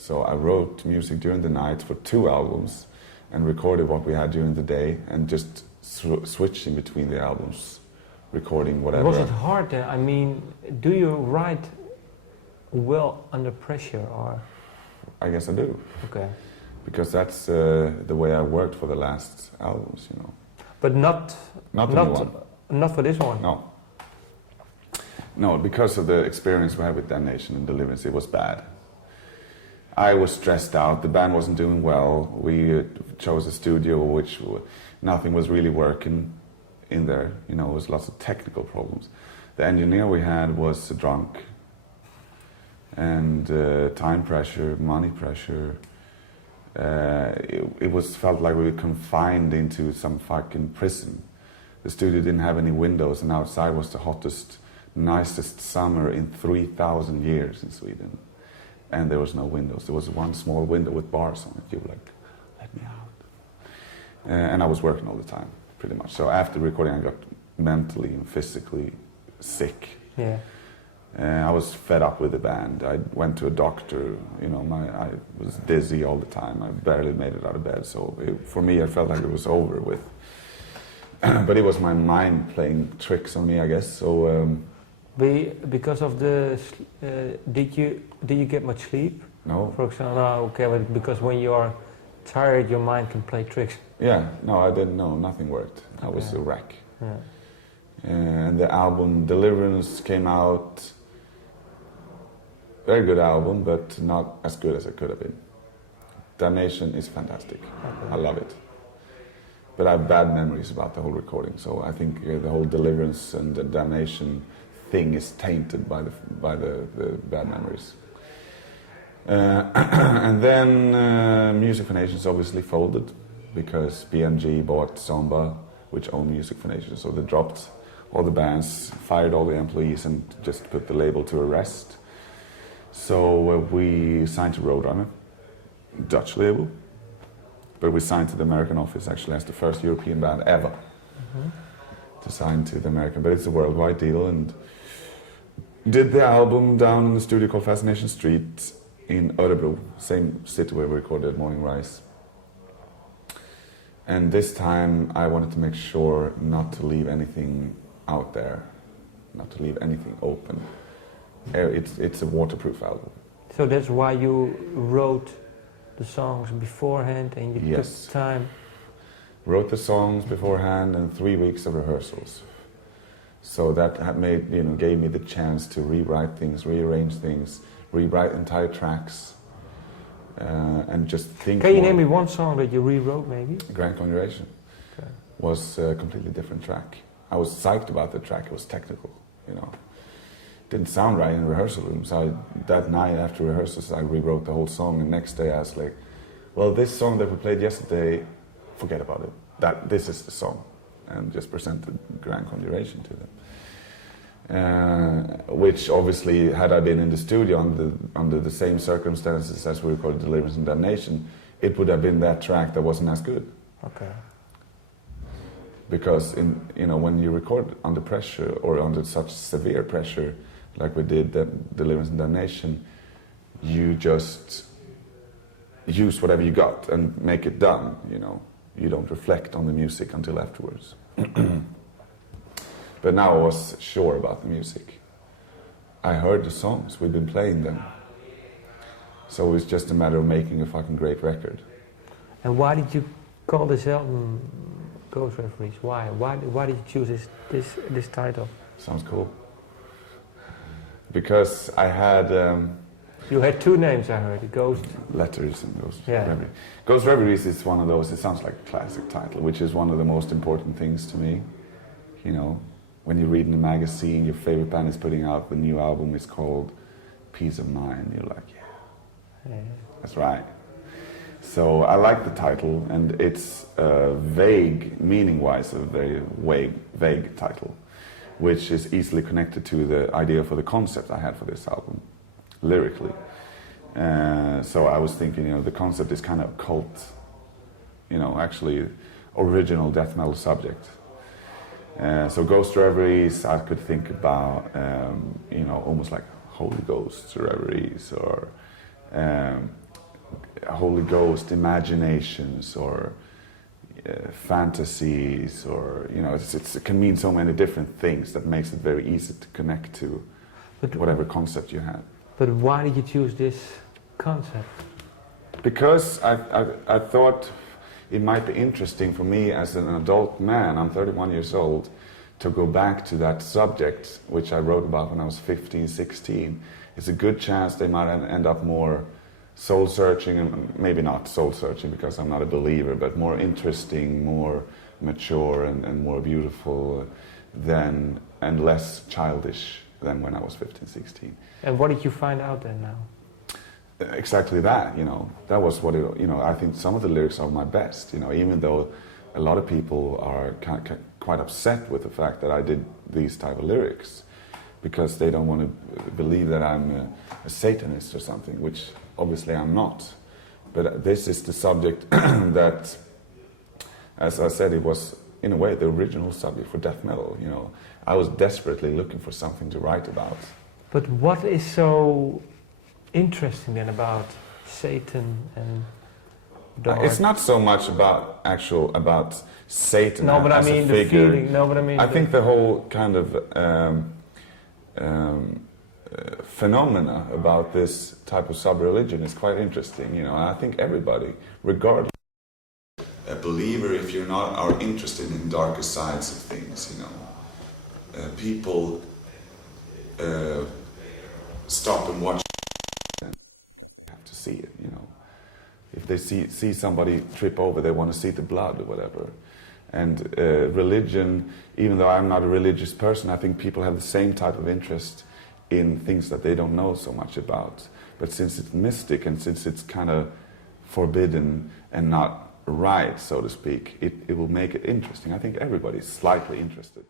So I wrote music during the night for 2 albums and recorded what we had during the day and just switching between the albums, recording whatever. Was it hard? I mean, do you write well under pressure, or? I guess I do. Okay. Because that's the way I worked for the last albums, you know. But not for this one. No. No, because of the experience we had with Damnation and Deliverance, it was bad. I was stressed out. The band wasn't doing well. We chose a studio which nothing was really working in there. You know, it was lots of technical problems. The engineer we had was drunk, and time pressure, money pressure. It felt like we were confined into some fucking prison. The studio didn't have any windows, and outside was the hottest, nicest summer in 3,000 years in Sweden. And there was no windows. There was one small window with bars on it. You were like, let me out. And I was working all the time, pretty much. So after recording, I got mentally and physically sick. Yeah. I was fed up with the band. I went to a doctor. You know, I was dizzy all the time. I barely made it out of bed. So for me, I felt like it was over with. But it was my mind playing tricks on me, I guess. So. Because of the, did you get much sleep? No. For example, no, okay, but because when you are tired, your mind can play tricks. Yeah, no, I didn't know. Nothing worked. I was a wreck. Yeah. And the album Deliverance came out. Very good album, but not as good as it could have been. Damnation is fantastic. Okay. I love it. But I have bad memories about the whole recording, so I think the whole Deliverance and the Damnation thing is tainted by the bad memories. And then Music for Nations obviously folded because BMG bought Zomba, which owned Music for Nations, so they dropped all the bands, fired all the employees, and just put the label to a rest. So we signed to Roadrunner, Dutch label, but we signed to the American office actually as the first European band ever to sign to the American, but it's a worldwide deal, and did the album down in the studio called Fascination Street in Örebro, same city where we recorded Morning Rise. And this time I wanted to make sure not to leave anything out there, not to leave anything open. It's a waterproof album. So that's why you wrote the songs beforehand and you took time? Wrote the songs beforehand and 3 weeks of rehearsals. So that gave me the chance to rewrite things, rearrange things, rewrite entire tracks, and just think. Can you name me one song that you rewrote, maybe? Grand Conjuration was a completely different track. I was psyched about the track. It was technical, you know. Didn't sound right in the rehearsal room. So that night after rehearsals, I rewrote the whole song. And next day, I was like, "Well, this song that we played yesterday, forget about it. This is the song." And just presented Grand Conjuration to them. Which obviously, had I been in the studio under the same circumstances as we recorded Deliverance and Damnation, it would have been that track that wasn't as good. Okay. Because when you record under pressure or under such severe pressure, like we did Deliverance and Damnation, you just use whatever you got and make it done. You know, you don't reflect on the music until afterwards. But now I was sure about the music. I heard the songs, we've been playing them. So it was just a matter of making a fucking great record. And why did you call this album Ghost Referees? Why? Why did you choose this title? Sounds cool. Because I had... you had 2 names, I heard, Ghost... Letters and Ghost Reveries. Ghost Reveries is one of those, it sounds like a classic title, which is one of the most important things to me. You know, when you read in a magazine, your favorite band is putting out the new album, it's called Peace of Mind. You're like, yeah, that's right. So I like the title, and it's vague, meaning-wise, a very vague title, which is easily connected to the idea for the concept I had for this album, lyrically. So I was thinking, the concept is kind of cult, actually original death metal subject. So Ghost Reveries, I could think about, almost like Holy Ghost Reveries, or Holy Ghost imaginations or fantasies, or it can mean so many different things that makes it very easy to connect to whatever concept you have. But why did you choose this concept? Because I thought it might be interesting for me as an adult man, I'm 31 years old, to go back to that subject which I wrote about when I was 15, 16. It's a good chance they might end up more soul-searching, and maybe not soul-searching because I'm not a believer, but more interesting, more mature and more beautiful and less childish than when I was 15, 16. And what did you find out then now? Exactly that, that was what I think some of the lyrics are my best, even though a lot of people are quite upset with the fact that I did these type of lyrics because they don't want to believe that I'm a Satanist or something, which obviously I'm not. But this is the subject that, as I said, it was in a way the original subject for death metal, I was desperately looking for something to write about. But what is so interesting then about Satan and dark? It's not so much about Satan no, but as I mean a the figure. feeling. No, but I mean. I think the whole kind of phenomena about this type of sub-religion is quite interesting. I think everybody, regardless, a believer, if you're not, are interested in darker sides of things. People stop and watch. Have to see it. If they see somebody trip over, they want to see the blood or whatever. And religion, even though I'm not a religious person, I think people have the same type of interest in things that they don't know so much about. But since it's mystic and since it's kind of forbidden and not right, so to speak, it will make it interesting. I think everybody's slightly interested.